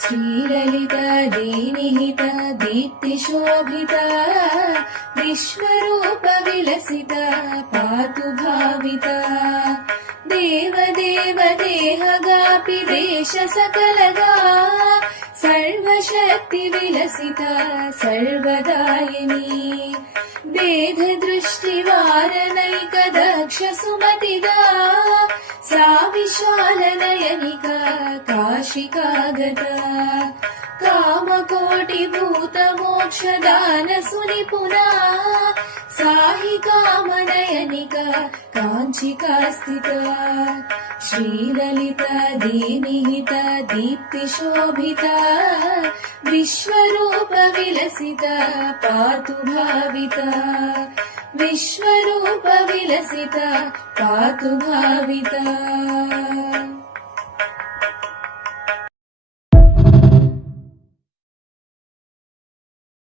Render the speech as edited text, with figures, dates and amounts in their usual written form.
श्रीललिता दीनिहिता दीप्तिशोभिता विश्वरूप विलसिता पातु भाविता देवदेव देहगापि देश सकलगा सर्वशक्ति विलसिता सर्वदायिनी वेद दृष्टिवारनैक दक्ष सुमतिदा सा विशालनयनिका काशिकागता कामकोटिभूत मोक्षदान सुनिपुना सा हि कामनयनिका काञ्चिका स्थिता श्रीललिता दीनिहिता दीप्तिशोभिता विश्वरूप विलसिता पातु भाविता विश्वरूप विलसिता पातु भाविता।